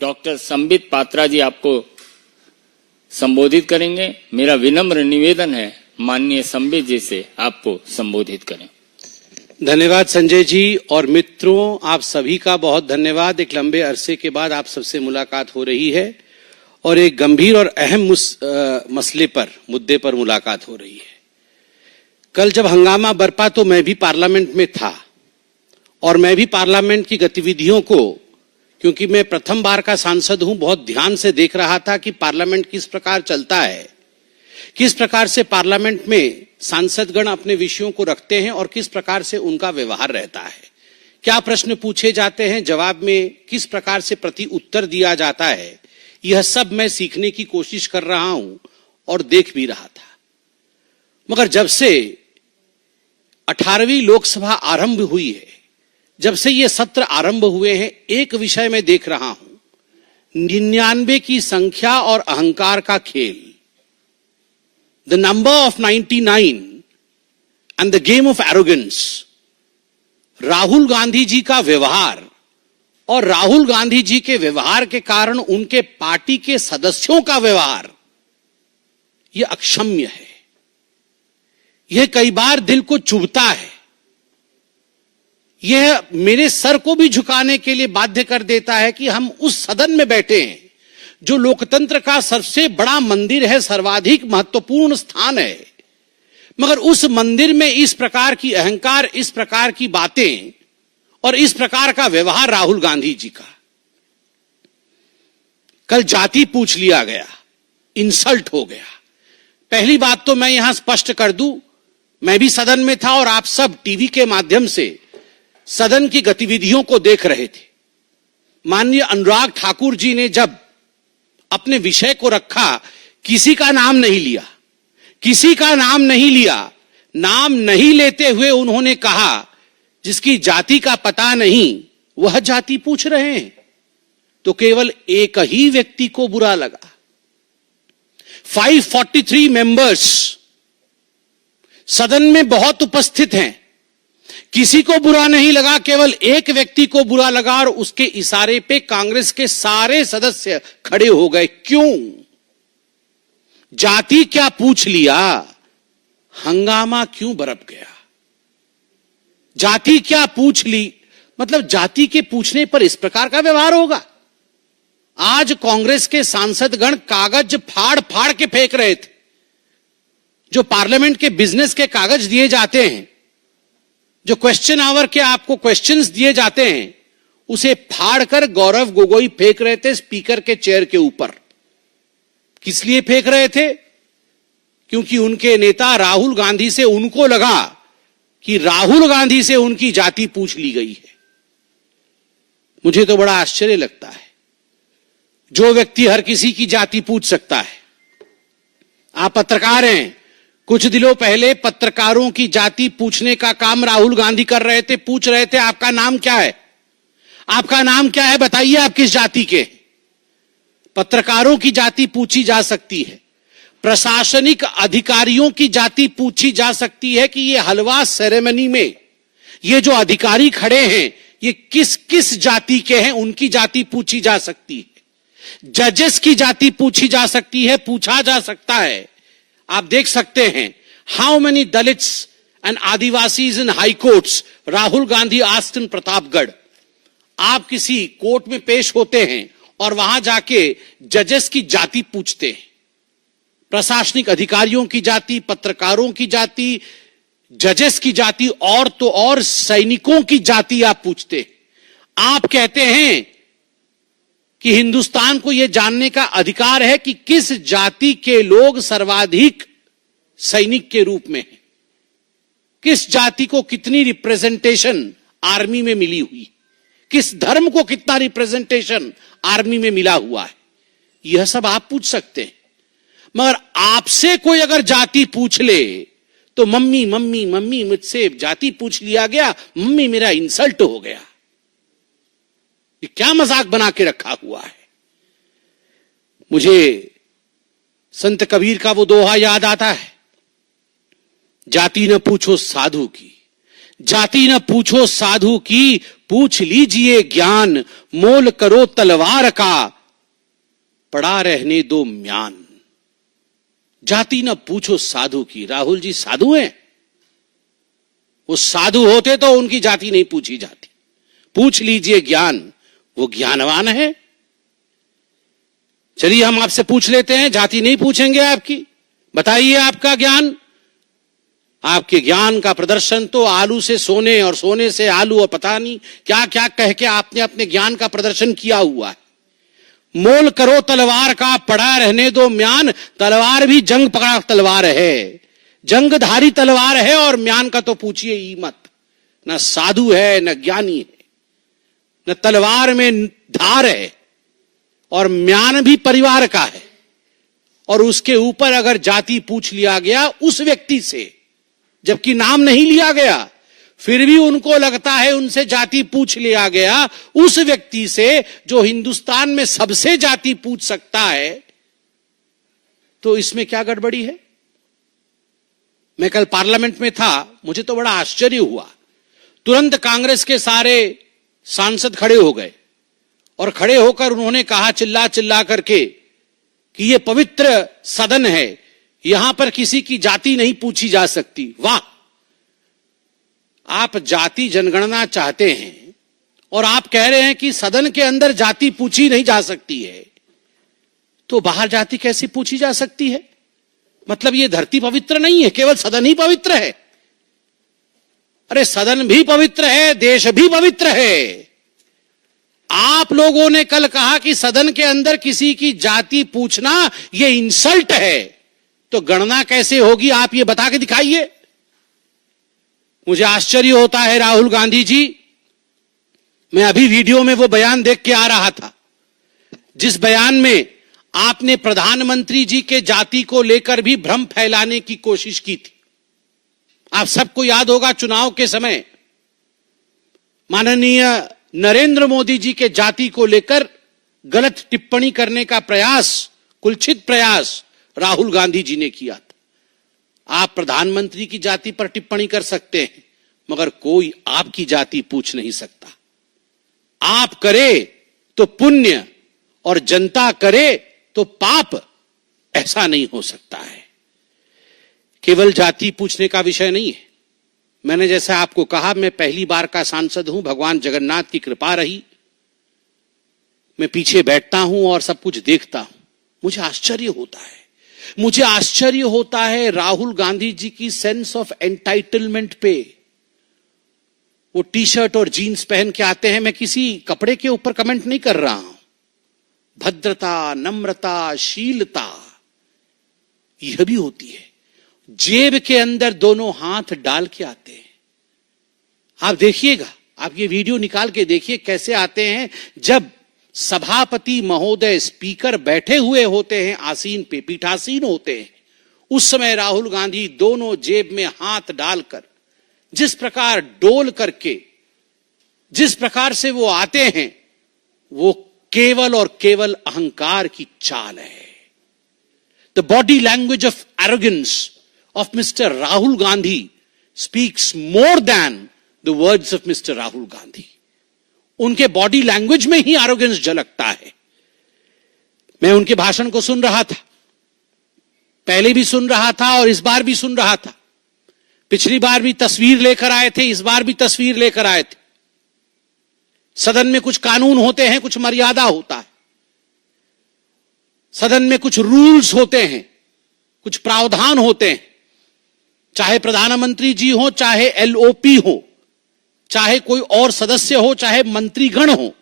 Doctor Sambit Patra जी आपको संबोधित करेंगे। मेरा विनम्र निवेदन है माननीय संबित जी से आपको संबोधित करें। धन्यवाद संजय जी और मित्रों, आप सभी का बहुत धन्यवाद। एक लंबे अरसे के बाद आप सबसे मुलाकात हो रही है और एक गंभीर और अहम मुद्दे पर मुलाकात हो रही है। कल जब हंगामा बरपा तो मैं भी पार्लियामेंट में था और मैं भी पार्लियामेंट की गतिविधियों को, क्योंकि मैं प्रथम बार का सांसद हूं, बहुत ध्यान से देख रहा था कि पार्लियामेंट किस प्रकार चलता है, किस प्रकार से पार्लियामेंट में सांसदगण अपने विषयों को रखते हैं और किस प्रकार से उनका व्यवहार रहता है, क्या प्रश्न पूछे जाते हैं, जवाब में किस प्रकार से प्रति उत्तर दिया जाता है। यह सब मैं सीखने की कोशिश कर रहा हूं और देख भी रहा था। मगर जब से 18वीं लोकसभा आरंभ हुई है, जब से ये सत्र आरंभ हुए हैं, एक विषय मैं देख रहा हूं, 99 की संख्या और अहंकार का खेल। The number of 99 and the game of arrogance। Rahul Gandhi जी का व्यवहार और राहुल गांधी जी के व्यवहार के कारण उनके पार्टी के सदस्यों का व्यवहार, यह अक्षम्य है। यह कई बार दिल को चुभता है। यह मेरे सर को भी झुकाने के लिए बाध्य कर देता है कि हम उस सदन में बैठे हैं जो लोकतंत्र का सबसे बड़ा मंदिर है, सर्वाधिक महत्वपूर्ण स्थान है, मगर उस मंदिर में इस प्रकार की अहंकार, इस प्रकार की बातें और इस प्रकार का व्यवहार राहुल गांधी जी का। कल जाति पूछ लिया गया, इंसल्ट हो गया। पहली बात तो मैं यहां स्पष्ट कर दूं, मैं भी सदन में था और आप सब टीवी के माध्यम से सदन की गतिविधियों को देख रहे थे। माननीय अनुराग ठाकुर जी ने जब अपने विषय को रखा, किसी का नाम नहीं लिया, किसी का नाम नहीं लिया। नाम नहीं लेते हुए उन्होंने कहा, जिसकी जाति का पता नहीं वह जाति पूछ रहे हैं। तो केवल एक ही व्यक्ति को बुरा लगा। 543 मेंबर्स सदन में बहुत उपस्थित हैं, किसी को बुरा नहीं लगा, केवल एक व्यक्ति को बुरा लगा और उसके इशारे पे कांग्रेस के सारे सदस्य खड़े हो गए। क्यों? जाति क्या पूछ लिया? हंगामा क्यों बरप गया? जाति क्या पूछ ली? मतलब जाति के पूछने पर इस प्रकार का व्यवहार होगा? आज कांग्रेस के सांसदगण कागज फाड़ फाड़ के फेंक रहे थे। जो पार्लियामेंट के बिजनेस के कागज दिए जाते हैं, जो क्वेश्चन आवर के आपको क्वेश्चंस दिए जाते हैं, उसे फाड़कर गौरव गोगोई फेंक रहे थे स्पीकर के चेयर के ऊपर। किस लिए फेंक रहे थे? क्योंकि उनके नेता राहुल गांधी से उनको लगा कि राहुल गांधी से उनकी जाति पूछ ली गई है। मुझे तो बड़ा आश्चर्य लगता है, जो व्यक्ति हर किसी की जाति पूछ सकता है। आप पत्रकार हैं, कुछ दिनों पहले पत्रकारों की जाति पूछने का काम राहुल गांधी कर रहे थे। पूछ रहे थे, आपका नाम क्या है? आपका नाम क्या है? बताइए आप किस जाति के? पत्रकारों की जाति पूछी जा सकती है, प्रशासनिक अधिकारियों की जाति पूछी जा सकती है कि ये हलवा सेरेमनी में ये जो अधिकारी खड़े हैं ये किस किस जाति के हैं, उनकी जाति पूछी जा सकती है। जजेस की जाति पूछी जा सकती है, पूछा जा सकता है। आप देख सकते हैं, how many Dalits and Adivasis in high courts Rahul Gandhi asked in Pratapgarh. आप किसी कोर्ट में पेश होते हैं और वहां जाके जजेस की जाति पूछते हैं, प्रशासनिक अधिकारियों की जाति, पत्रकारों की जाति, जजेस की जाति, और तो और सैनिकों की जाति आप पूछते हैं। आप कहते हैं कि हिंदुस्तान को यह जानने का अधिकार है कि किस जाति के लोग सर्वाधिक सैनिक के रूप में हैं, किस जाति को कितनी रिप्रेजेंटेशन आर्मी में मिली हुई, किस धर्म को कितना रिप्रेजेंटेशन आर्मी में मिला हुआ है। यह सब आप पूछ सकते हैं। मगर आपसे कोई अगर जाति पूछ ले तो मम्मी मम्मी मम्मी, मुझसे जाति पूछ लिया गया, मम्मी मेरा इंसल्ट हो गया। ये क्या मजाक बना के रखा हुआ है? मुझे संत कबीर का वो दोहा याद आता है, जाति न पूछो साधु की, जाति न पूछो साधु की, पूछ लीजिए ज्ञान, मोल करो तलवार का, पड़ा रहने दो म्यान। जाति न पूछो साधु की। राहुल जी साधु हैं? वो साधु होते तो उनकी जाति नहीं पूछी जाती। पूछ लीजिए ज्ञान, वो ज्ञानवान है। चलिए हम आपसे पूछ लेते हैं, जाति नहीं पूछेंगे आपकी, बताइए आपका ज्ञान। आपके ज्ञान का प्रदर्शन तो आलू से सोने और सोने से आलू और पता नहीं क्या क्या कह के आपने अपने ज्ञान का प्रदर्शन किया हुआ है। मोल करो तलवार का, पड़ा रहने दो म्यान। तलवार भी जंग पकड़ा तलवार है, जंगधारी तलवार है, और म्यान का तो पूछिए ही मत। न साधु है, न ज्ञानी है, न तलवार में धार है, और म्यान भी परिवार का है। और उसके ऊपर अगर जाति पूछ लिया गया उस व्यक्ति से, जबकि नाम नहीं लिया गया, फिर भी उनको लगता है उनसे जाति पूछ लिया गया, उस व्यक्ति से जो हिंदुस्तान में सबसे जाति पूछ सकता है, तो इसमें क्या गड़बड़ी है? मैं कल पार्लियामेंट में था, मुझे तो बड़ा आश्चर्य हुआ। तुरंत कांग्रेस के सारे सांसद खड़े हो गए और खड़े होकर उन्होंने कहा चिल्ला चिल्ला करके कि ये पवित्र सदन है, यहां पर किसी की जाति नहीं पूछी जा सकती। वाह! आप जाति जनगणना चाहते हैं और आप कह रहे हैं कि सदन के अंदर जाति पूछी नहीं जा सकती है, तो बाहर जाति कैसे पूछी जा सकती है? मतलब ये धरती पवित्र नहीं है, केवल सदन ही पवित्र है? अरे सदन भी पवित्र है, देश भी पवित्र है। आप लोगों ने कल कहा कि सदन के अंदर किसी की जाति पूछना यह इंसल्ट है, तो गणना कैसे होगी आप ये बता के दिखाइए। मुझे आश्चर्य होता है राहुल गांधी जी, मैं अभी वीडियो में वो बयान देख के आ रहा था जिस बयान में आपने प्रधानमंत्री जी के जाति को लेकर भी भ्रम फैलाने की कोशिश की थी। आप सबको याद होगा चुनाव के समय माननीय नरेंद्र मोदी जी के जाति को लेकर गलत टिप्पणी करने का प्रयास, कुलछित प्रयास राहुल गांधी जी ने किया था। आप प्रधानमंत्री की जाति पर टिप्पणी कर सकते हैं, मगर कोई आपकी जाति पूछ नहीं सकता। आप करे तो पुण्य और जनता करे तो पाप, ऐसा नहीं हो सकता है। केवल जाति पूछने का विषय नहीं है। मैंने जैसा आपको कहा, मैं पहली बार का सांसद हूं, भगवान जगन्नाथ की कृपा रही। मैं पीछे बैठता हूं और सब कुछ देखता हूं, मुझे आश्चर्य होता है। मुझे आश्चर्य होता है राहुल गांधी जी की सेंस ऑफ एंटाइटलमेंट पे। वो टी शर्ट और जीन्स पहन के आते हैं, मैं किसी कपड़े के ऊपर कमेंट नहीं कर रहा हूं। भद्रता, नम्रता, शीलता यह भी होती है। जेब के अंदर दोनों हाथ डाल के आते हैं। आप देखिएगा, आप ये वीडियो निकाल के देखिए कैसे आते हैं। जब सभापति महोदय, स्पीकर बैठे हुए होते हैं, आसीन पे, पीठासीन होते हैं, उस समय राहुल गांधी दोनों जेब में हाथ डालकर जिस प्रकार डोल करके जिस प्रकार से वो आते हैं, वो केवल और केवल अहंकार की चाल है। The body language of arrogance of Mr. Rahul Gandhi speaks more than the words of Mr. Rahul Gandhi. उनके बॉडी लैंग्वेज में ही एरोगेंस झलकता है। मैं उनके भाषण को सुन रहा था, पहले भी सुन रहा था और इस बार भी सुन रहा था। पिछली बार भी तस्वीर लेकर आए थे, इस बार भी तस्वीर लेकर आए थे। सदन में कुछ कानून होते हैं, कुछ मर्यादा होता है। सदन में कुछ रूल्स होते हैं, कुछ प्रावधान होते हैं। चाहे प्रधानमंत्री जी हो, चाहे एलओपी हो, चाहे कोई और सदस्य हो, चाहे मंत्रीगण हो,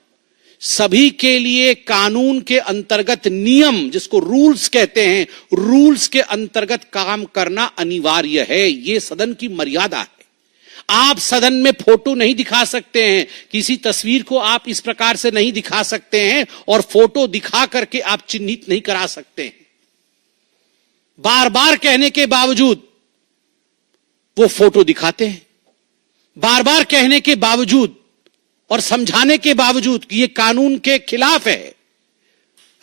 सभी के लिए कानून के अंतर्गत नियम, जिसको रूल्स कहते हैं, रूल्स के अंतर्गत काम करना अनिवार्य है। यह सदन की मर्यादा है। आप सदन में फोटो नहीं दिखा सकते हैं, किसी तस्वीर को आप इस प्रकार से नहीं दिखा सकते हैं और फोटो दिखा करके आप चिन्हित नहीं करा सकते हैं। बार बार कहने के बावजूद वो फोटो दिखाते हैं। बार बार कहने के बावजूद और समझाने के बावजूद कि ये कानून के खिलाफ है,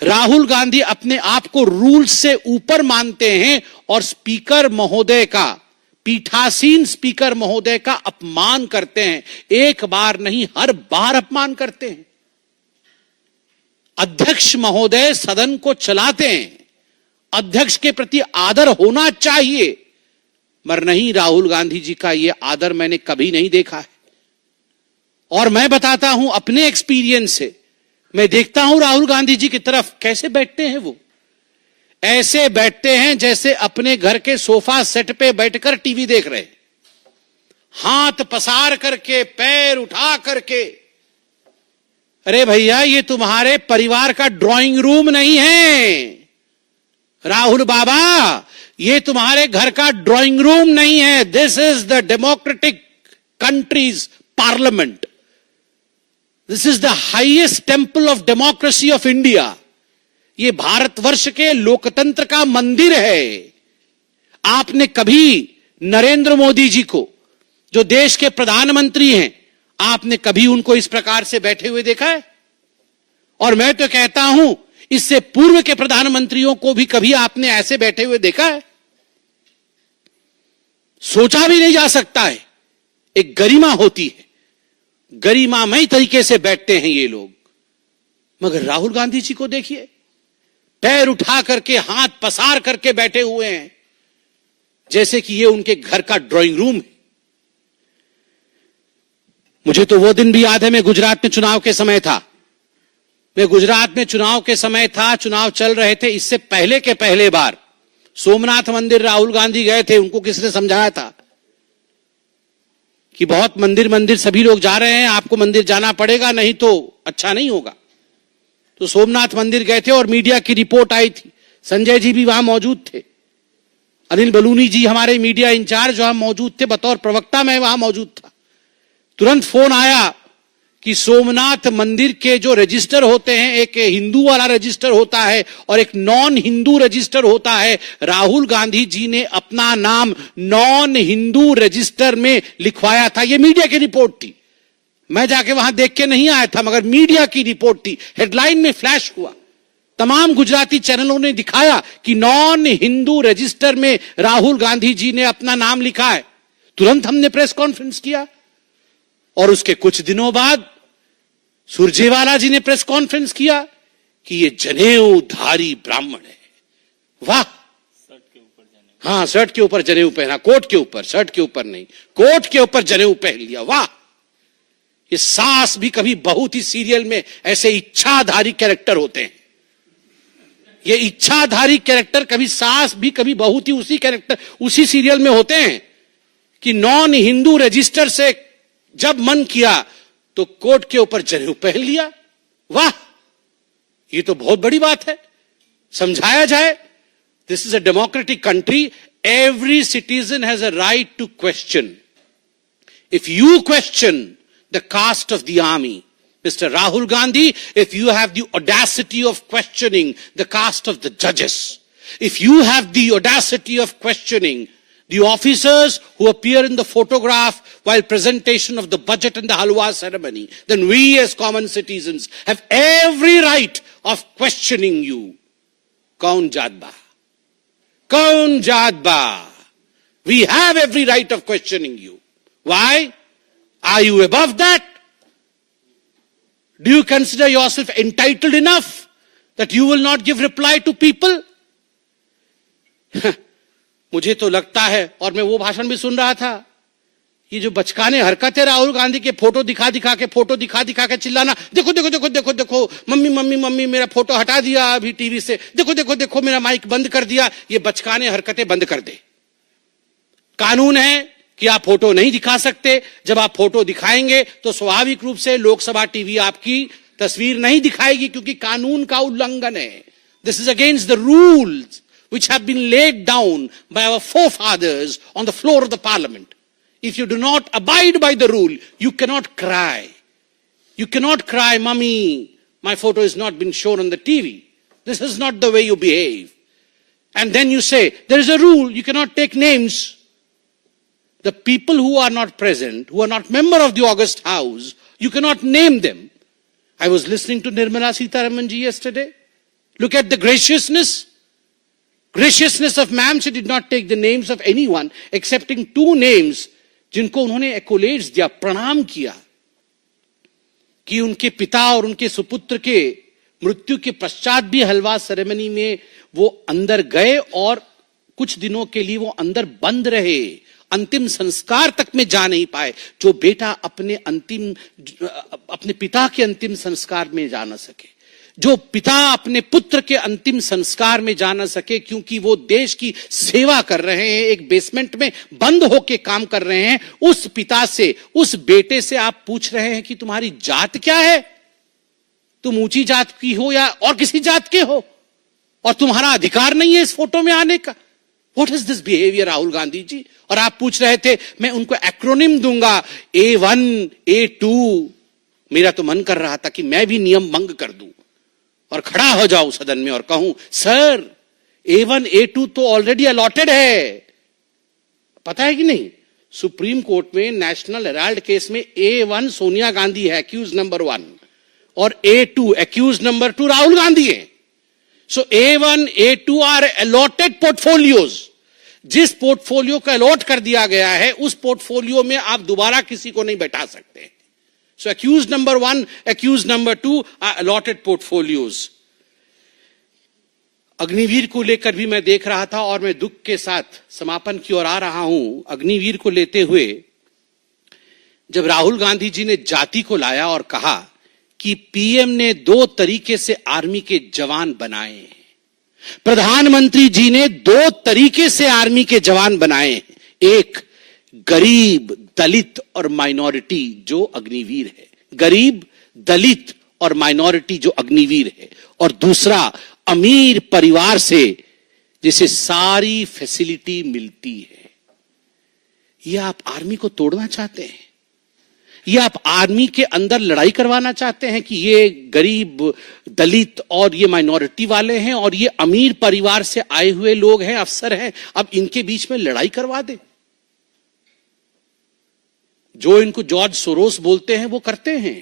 राहुल गांधी अपने आप को रूल से ऊपर मानते हैं और स्पीकर महोदय का, पीठासीन स्पीकर महोदय का अपमान करते हैं। एक बार नहीं, हर बार अपमान करते हैं। अध्यक्ष महोदय सदन को चलाते हैं, अध्यक्ष के प्रति आदर होना चाहिए, मगर नहीं, राहुल गांधी जी का यह आदर मैंने कभी नहीं देखा है। और मैं बताता हूं अपने एक्सपीरियंस से, मैं देखता हूं राहुल गांधी जी की तरफ कैसे बैठते हैं। वो ऐसे बैठते हैं जैसे अपने घर के सोफा सेट पे बैठकर टीवी देख रहे, हाथ पसार करके, पैर उठा करके। अरे भैया, ये तुम्हारे परिवार का ड्राइंग रूम नहीं है राहुल बाबा, ये तुम्हारे घर का ड्राइंग रूम नहीं है। This is the democratic countries parliament, this is the highest temple of democracy of India. ये भारतवर्ष के लोकतंत्र का मंदिर है। आपने कभी नरेंद्र मोदी जी को, जो देश के प्रधानमंत्री हैं, आपने कभी उनको इस प्रकार से बैठे हुए देखा है? और मैं तो कहता हूं, इससे पूर्व के प्रधानमंत्रियों को भी कभी आपने ऐसे बैठे हुए देखा है? सोचा भी नहीं जा सकता है। एक गरिमा होती है, गरिमामय तरीके से बैठते हैं ये लोग। मगर राहुल गांधी जी को देखिए, पैर उठा करके, हाथ पसार करके बैठे हुए हैं, जैसे कि ये उनके घर का ड्राइंग रूम है। मुझे तो वो दिन भी याद है, मैं गुजरात में चुनाव के समय था। मैं गुजरात में चुनाव के समय था, चुनाव चल रहे थे। इससे पहले के पहले बार सोमनाथ मंदिर राहुल गांधी गए थे। उनको किसने समझाया था कि बहुत मंदिर मंदिर सभी लोग जा रहे हैं, आपको मंदिर जाना पड़ेगा, नहीं तो अच्छा नहीं होगा। तो सोमनाथ मंदिर गए थे और मीडिया की रिपोर्ट आई थी। संजय जी भी वहां मौजूद थे, अनिल बलूनी जी हमारे मीडिया इंचार्ज वहां मौजूद थे, बतौर प्रवक्ता मैं वहां मौजूद था। तुरंत फोन आया कि सोमनाथ मंदिर के जो रजिस्टर होते हैं, एक हिंदू वाला रजिस्टर होता है और एक नॉन हिंदू रजिस्टर होता है। राहुल गांधी जी ने अपना नाम नॉन हिंदू रजिस्टर में लिखवाया था। यह मीडिया की रिपोर्ट थी, मैं जाके वहां देख के नहीं आया था, मगर मीडिया की रिपोर्ट थी। हेडलाइन में फ्लैश हुआ, तमाम गुजराती चैनलों ने दिखाया कि नॉन हिंदू रजिस्टर में राहुल गांधी जी ने अपना नाम लिखा है। तुरंत हमने प्रेस कॉन्फ्रेंस किया और उसके कुछ दिनों बाद सुरजेवाला जी ने प्रेस कॉन्फ्रेंस किया कि ये जनेऊधारी ब्राह्मण है। वाह, हाँ, शर्ट के ऊपर जनेऊ पहना, कोट के ऊपर, शर्ट के ऊपर नहीं, कोट के ऊपर जनेऊ पहन लिया। वाह, ये सास भी कभी बहू थी सीरियल में ऐसे इच्छाधारी कैरेक्टर होते हैं। ये इच्छाधारी कैरेक्टर कभी सास भी कभी बहू थी, उसी कैरेक्टर उसी सीरियल में होते हैं कि नॉन हिंदू रजिस्टर से जब मन किया तो कोट के ऊपर जनेऊ पहन लिया। वाह, ये तो बहुत बड़ी बात है, समझाया जाए। This is a democratic country, every citizen has a right to question. If you question the caste of the army, Mr. Rahul Gandhi, if you have the audacity of questioning the caste of the judges, if you have the audacity of questioning the officers who appear in the photograph while presentation of the budget and the halwa ceremony, then we as common citizens have every right of questioning you. Kaun jaat ba? Kaun jaat ba? We have every right of questioning you. Why? Are you above that? Do you consider yourself entitled enough that you will not give reply to people? मुझे तो लगता है, और मैं वो भाषण भी सुन रहा था, ये जो बचकाने हरकत है राहुल गांधी के, फोटो दिखा दिखा के चिल्लाना, देखो देखो देखो देखो देखो, मम्मी मम्मी मम्मी मेरा फोटो हटा दिया अभी टीवी से, देखो देखो देखो मेरा माइक बंद कर दिया। ये बचकाने हरकतें बंद कर दे। कानून है कि आप फोटो नहीं दिखा सकते। जब आप फोटो दिखाएंगे तो स्वाभाविक रूप से लोकसभा टीवी आपकी तस्वीर नहीं दिखाएगी, क्योंकि कानून का उल्लंघन है। This is against the rules which have been laid down by our forefathers on the floor of the parliament. If you do not abide by the rule, you cannot cry. You cannot cry, "Mummy, my photo has not been shown on the TV." This is not the way you behave. And then you say, there is a rule, you cannot take names. The people who are not present, who are not member of the August House, you cannot name them. I was listening to Nirmala Sitharaman ji yesterday. Look at the graciousness. graciousness of ma'am, she did not take the names of anyone excepting 2 names जिनको उन्होंने एक्कोलेड्स दिया, प्रणाम किया कि उनके पिता और उनके सुपुत्र के मृत्यु के पश्चात भी हलवा सेरेमनी में वो अंदर गए और कुछ दिनों के लिए वो अंदर बंद रहे, अंतिम संस्कार तक में जा नहीं पाए। जो बेटा अपने पिता के अंतिम संस्कार में जा न सके, जो पिता अपने पुत्र के अंतिम संस्कार में जा न सके क्योंकि वो देश की सेवा कर रहे हैं, एक बेसमेंट में बंद होके काम कर रहे हैं, उस पिता से, उस बेटे से आप पूछ रहे हैं कि तुम्हारी जात क्या है, तुम ऊंची जात की हो या और किसी जात के हो, और तुम्हारा अधिकार नहीं है इस फोटो में आने का। What is this behaviour Rahul Gandhi ji? और आप पूछ रहे थे मैं उनको एक्रोनिम दूंगा A1 A2। मेरा तो मन कर रहा था कि मैं भी नियम भंग कर दूं और खड़ा हो जाऊं सदन में और कहूं सर A1 A2 तो ऑलरेडी अलॉटेड है। पता है कि नहीं, सुप्रीम कोर्ट में नेशनल हेराल्ड केस में A1 सोनिया गांधी है, एक्यूज नंबर 1, और A2 accused number 2 Rahul Gandhi है। So A1 A2 are allotted portfolios. जिस पोर्टफोलियो को अलॉट कर दिया गया है उस पोर्टफोलियो में आप दोबारा किसी को नहीं बैठा सकते। So accused number 1, accused number 2 are allotted portfolios. Agniveer को लेकर भी मैं देख रहा था और मैं दुख के साथ समापन की ओर आ रहा हूं। अग्निवीर को लेते हुए जब राहुल गांधी जी ने जाति को लाया और कहा कि पीएम ने 2 तरीके से आर्मी के जवान बनाए, प्रधानमंत्री जी ने 2 तरीके से आर्मी के जवान बनाए, एक गरीब, दलित और माइनॉरिटी जो अग्निवीर है, गरीब, दलित और माइनॉरिटी जो अग्निवीर है, और दूसरा अमीर परिवार से जिसे सारी फैसिलिटी मिलती है। ये आप आर्मी को तोड़ना चाहते हैं? ये आप आर्मी के अंदर लड़ाई करवाना चाहते हैं कि ये गरीब, दलित और ये माइनॉरिटी वाले हैं और ये अमीर परिवार से आए हुए लोग हैं, अफसर हैं, अब इनके बीच में लड़ाई करवा दे? जो इनको जॉर्ज सोरोस बोलते हैं वो करते हैं।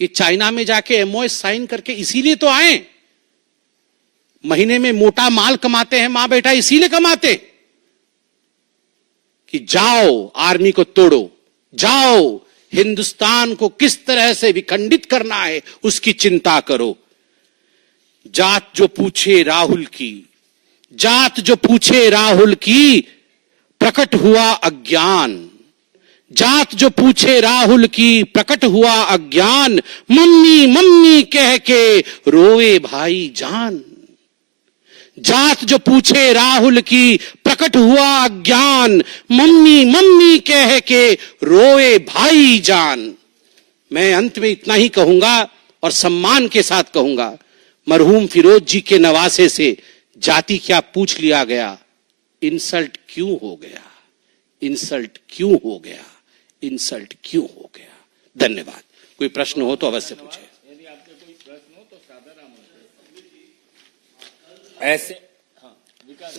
ये चाइना में जाके MOS साइन करके इसीलिए तो आए, महीने में मोटा माल कमाते हैं मां बेटा, इसीलिए कमाते कि जाओ आर्मी को तोड़ो, जाओ हिंदुस्तान को किस तरह से विखंडित करना है उसकी चिंता करो। जात जो पूछे राहुल की, जात जो पूछे राहुल की, प्रकट हुआ अज्ञान। जात जो पूछे राहुल की, प्रकट हुआ अज्ञान। मम्मी मम्मी कह के रोए भाई जान। जात जो पूछे राहुल की, प्रकट हुआ अज्ञान। मम्मी मम्मी कह के रोए भाई जान। मैं अंत में इतना ही कहूंगा और सम्मान के साथ कहूंगा, मरहूम फिरोज जी के नवासे से जाति क्या पूछ लिया गया, इंसल्ट क्यों हो गया, इंसल्ट क्यों हो गया, इंसल्ट क्यों हो गया। धन्यवाद। कोई प्रश्न हो तो अवश्य पूछे। यदि आपके कोई प्रश्न हो तो साधारण ऐसे। हाँ, विकास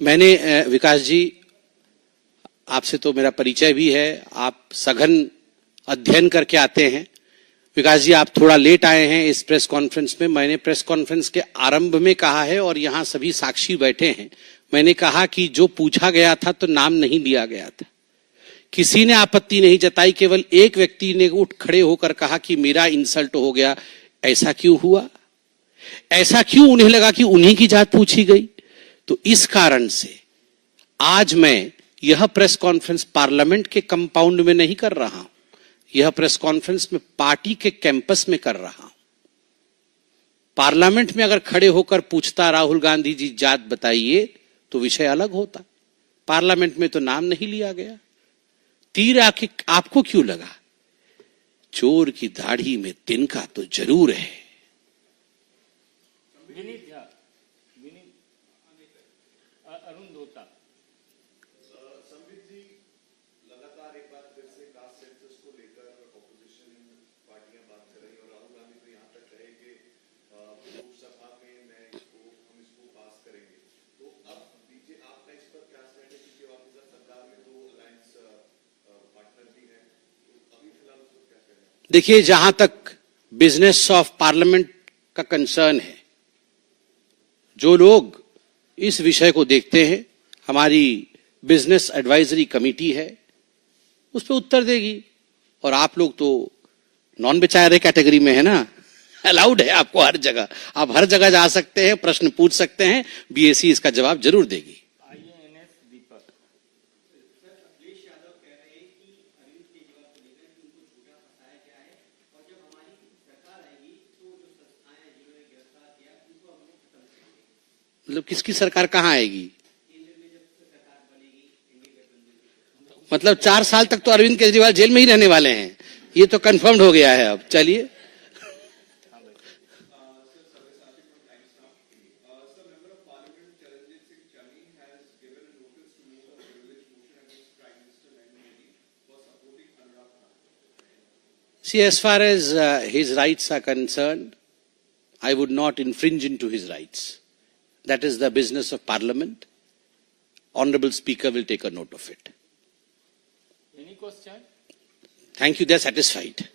मैंने विकास जी आपसे तो मेरा परिचय भी है, आप सघन अध्ययन करके आते हैं। विकास जी आप थोड़ा लेट आए हैं इस प्रेस कॉन्फ्रेंस में। मैंने प्रेस कॉन्फ्रेंस के आरंभ में कहा है और यहां सभी साक्षी बैठे हैं, मैंने कहा कि जो पूछा गया था तो नाम नहीं लिया गया था, किसी ने आपत्ति नहीं जताई, केवल एक व्यक्ति ने उठ खड़े होकर कहा कि मेरा इंसल्ट हो गया। ऐसा क्यों हुआ? ऐसा क्यों उन्हें लगा कि उन्हीं की जात पूछी गई? तो इस कारण से आज मैं यह प्रेस कॉन्फ्रेंस पार्लियामेंट के कंपाउंड में नहीं कर रहा हूं, यह प्रेस कॉन्फ्रेंस में पार्टी के कैंपस में कर रहा हूं। पार्लियामेंट में अगर खड़े होकर पूछता राहुल गांधी जी जात बताइए तो विषय अलग होता, पार्लियामेंट में तो नाम नहीं लिया गया। तीर आके आपको क्यों लगा? चोर की दाढ़ी में तिनका तो जरूर है। विनीत झा, अरुण धोता। देखिए, जहां तक बिजनेस ऑफ पार्लियामेंट का कंसर्न है, जो लोग इस विषय को देखते हैं, हमारी बिजनेस एडवाइजरी कमेटी है, उस पर उत्तर देगी। और आप लोग तो नॉन बेचारे कैटेगरी में है ना, अलाउड है आपको हर जगह, आप हर जगह जा सकते हैं, प्रश्न पूछ सकते हैं, बीएससी इसका जवाब जरूर देगी। मतलब किसकी सरकार कहां आएगी? मतलब 4 साल तक तो अरविंद केजरीवाल जेल में ही रहने वाले हैं, ये तो कंफर्म्ड हो गया है। अब चलिए, see, as far as his rights are concerned, I would not infringe into his rights. That is the business of Parliament. Honorable Speaker will take a note of it. Any question? Thank you. They are satisfied.